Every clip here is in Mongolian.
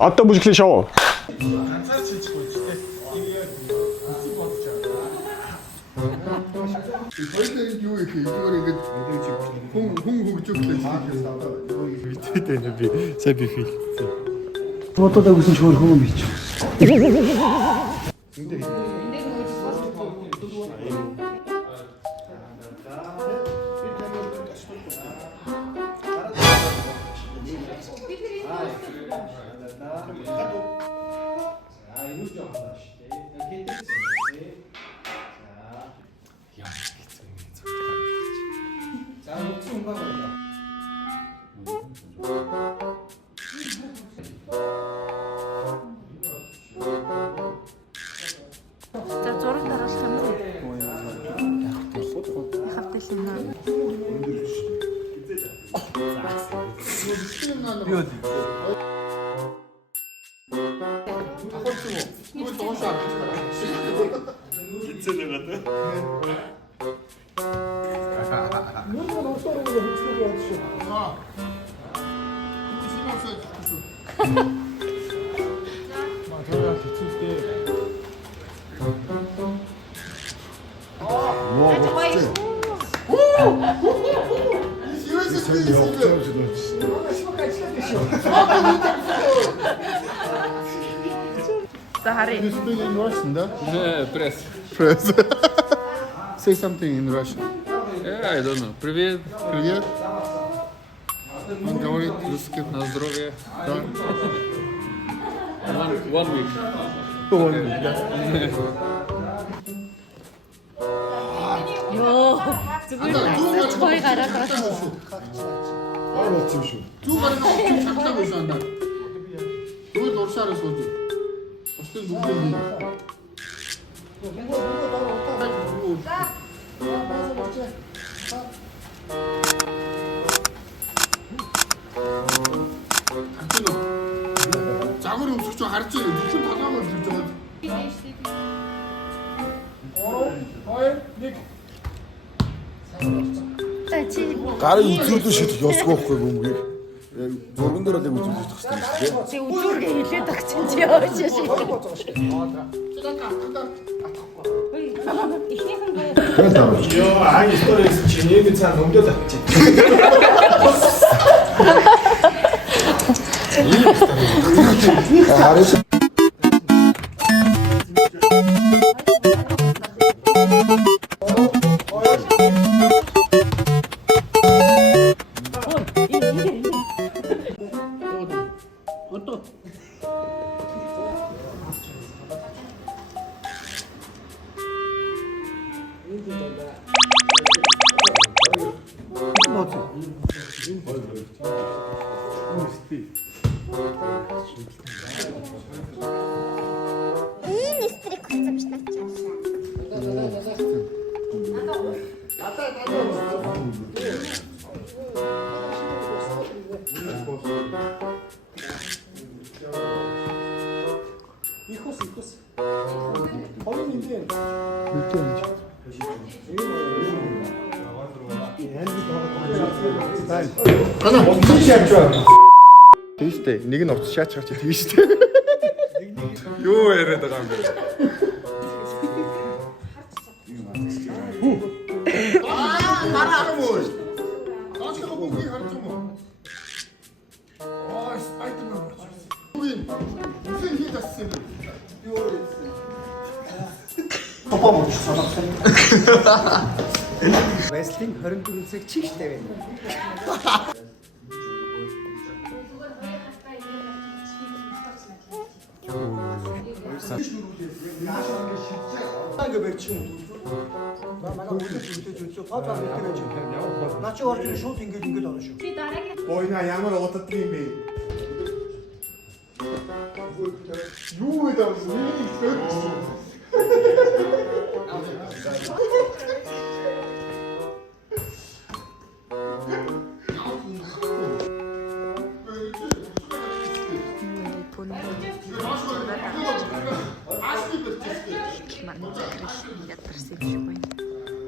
Одоо бүжиглэн шоу. Ганцаар чийчихгүй ч тийм. Хоёулаа юу их зүгээр ингээд хүн хөгжүүлж Битэд би сая би хий. Фотода үсэн чөөр хүн бич. За зураг дараалах юм уу? Хавтал юм аа. За харъя. You speak in Russian, да? Press. Press. Say something in Russian. Yeah, I don't know. Привет. Привет. Он говорит русский. На здоровье. Да. One week. Йоо. Зүгээр цой гараад байна. Зүү гарна уу чаддаг байсан да. Тэгвэл урсаараа сууж. Бусдын зүгөө хий. Загвар өмсөж харж байгаа. Бүхэн толгоогоор хэлж байгаа. За чи Гарын үзүүлэлт шийдэх ёсгүй байхгүй бөмбөгийг. Яг зурган дээр л яг үзүүлэх хэрэгтэй шүү дээ. чи үзүүргээ хэлээд өгсөн чи яаш шээ. Ихнийхэн гоё. Йоо, ань сторис чи нэг цаа нөмдөд авчих. Харин Энэ стрик хүсэж байна. Тийштэй. Нэг нь уцс шаач гарч тийштэй. Юу яриад байгаа юм бэ? Хараа мөн. Тооч бүгий харж юм уу? Спайдермен болчихсон. Бүгий. Үсэн хий тассан юм. Юу Wrestling 24 цаг чигтэй байна. Ингээ барьчих юм. Манай үлдэж үзээ тооцоо мэдээж. Наа чи орж шууд ингээд орно шүү. Би дараагийн Бойна ямар удаад юм бэ? Юу гэдэг вэ? Миний зөв. ядарсан юм шиг байна.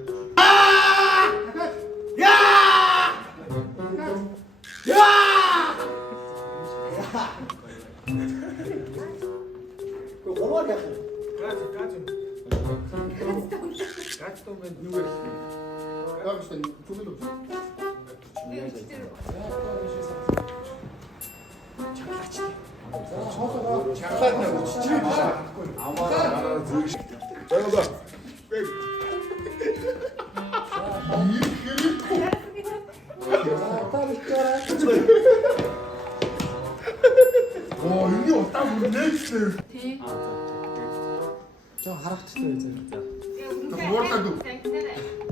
저 харагдчихсан байж байгаа.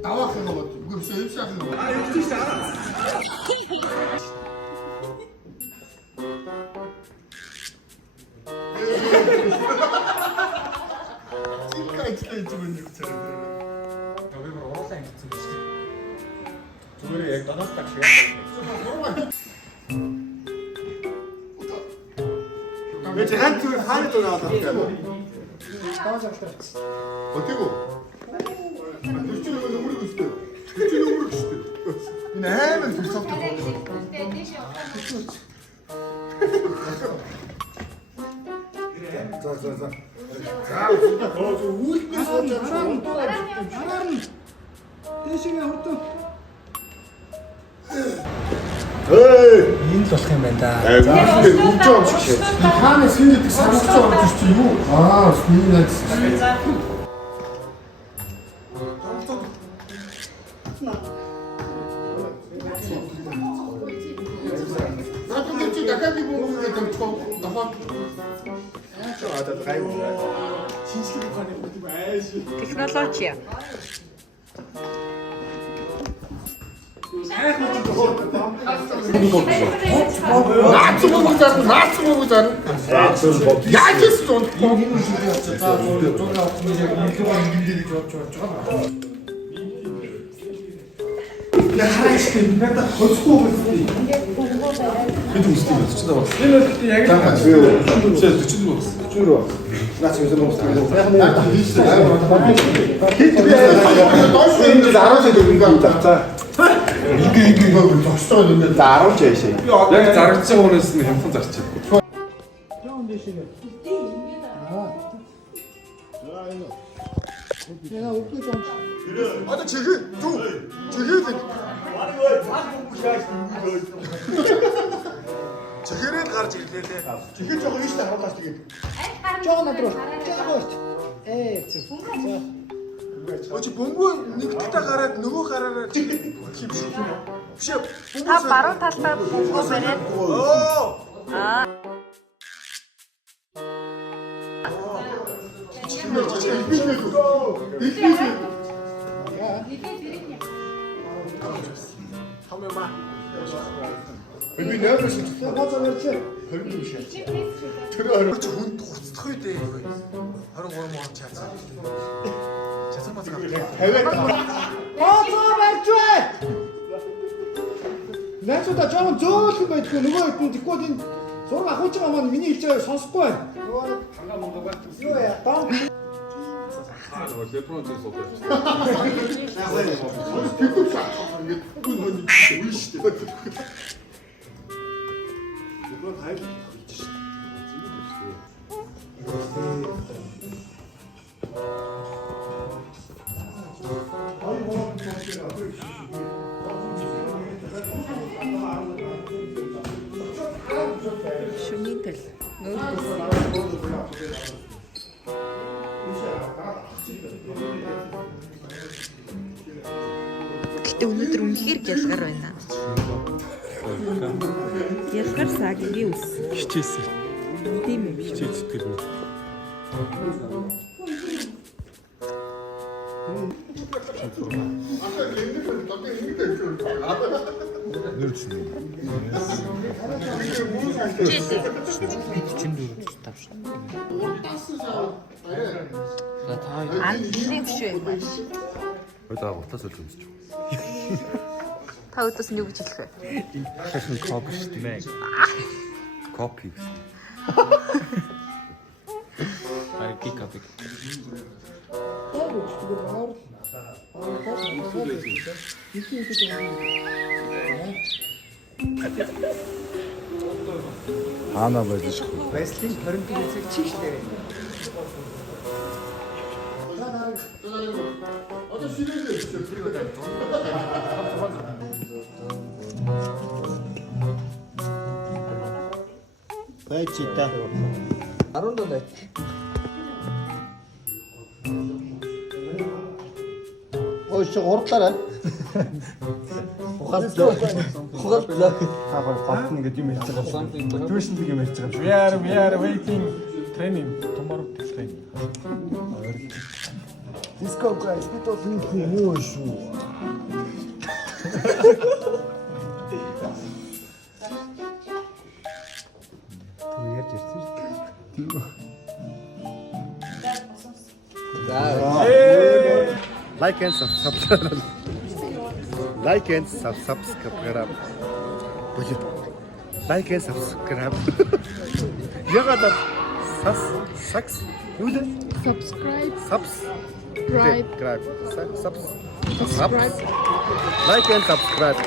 Давах юм бол үгүй биш юм шиг. зүгээр яг доноос так шиг. Бид ганц зүгээр хаана дураад байгаа. Таван цагтаа. Өтгөө. Төчл нөмрөг өстэй. Төчл нөмрөг өстэй. Энэ амар философи байна. За. Үүлдээ сууж байгаа. Дэшигээ хурдан. Энд болох юм байна да. Өвч юм шиг шээ. Хаанаас хин гэдэг санагч байгаа гэж чи юу? Миний найз. Наадмын чи дахиад нэг бүгд тавьчихсан. Дахиад Одоо гай шинжлэх ухааны бүтэм айш. Технология. наац муу зарна. Яаж ч зон. Яг зарагдсан хүнээс нь хямдхан зарчих. Жоон дэшигээ. Яа, үгүй жоон. Одоо чихээ зү. Чихээ. Чихээрээ гарч ирлээ лээ. Чихээ жоохон ийш тавуулаач тэгээд. Жоон надруу. Жоон. Зү. Өчи бөмбөө нэгдэлтэй гараад нөгөө гараараа хийм шиг. Биш ээ. Та баруун талдаа бөмбөг бариад. Оо. Би нэрс чи Хоцорч. тэр оройч хүнд хуцдах үү дээ. 23 мөр чацаа. Чацаа мацаа. Хоцор барьчвэ. Начуда жоон зөөлхөн байдгүй нөгөө хэдэн тэгвэл энэ зураг авах гэж байгаа маань миний хэлж байгааг сонсохгүй байна. Юу яа, таа. Лепрон ч суудаг. Шөнийн тэл. Гэтэ өнөөдөр үнэхээр ялгар байна. Ялгар сагийн ус. Хичээсэн. Тийм үү? Хичээцдэг үү? Анхны шүү юм байна. Одоо гутаас л үзчих. Та өдөөс нь юу гэж хэлэх вэ? Fashion copy шүү дээ. Копи. Арки копи. Хаана байж шүү. Байслын 24 цаг чиглэлээ. Байчита. 10 даа. Ой чи гурлаарай. Ухаалтлаа. Ухаалтлаа. Хаагаар голтно гэдэг юм ярьж байгаа. Түвшин нэг юм ярьж байгаа. We are waiting training tomorrow training. Disco guys, бид бол нэг юу шүү. Ярьж ирсэн шүү. Like and subscribe. Like and subscribe. Like and subscribe. Ягаад сакс юу вэ? Subscribe. Subscribe. Subscribe. Like and subscribe.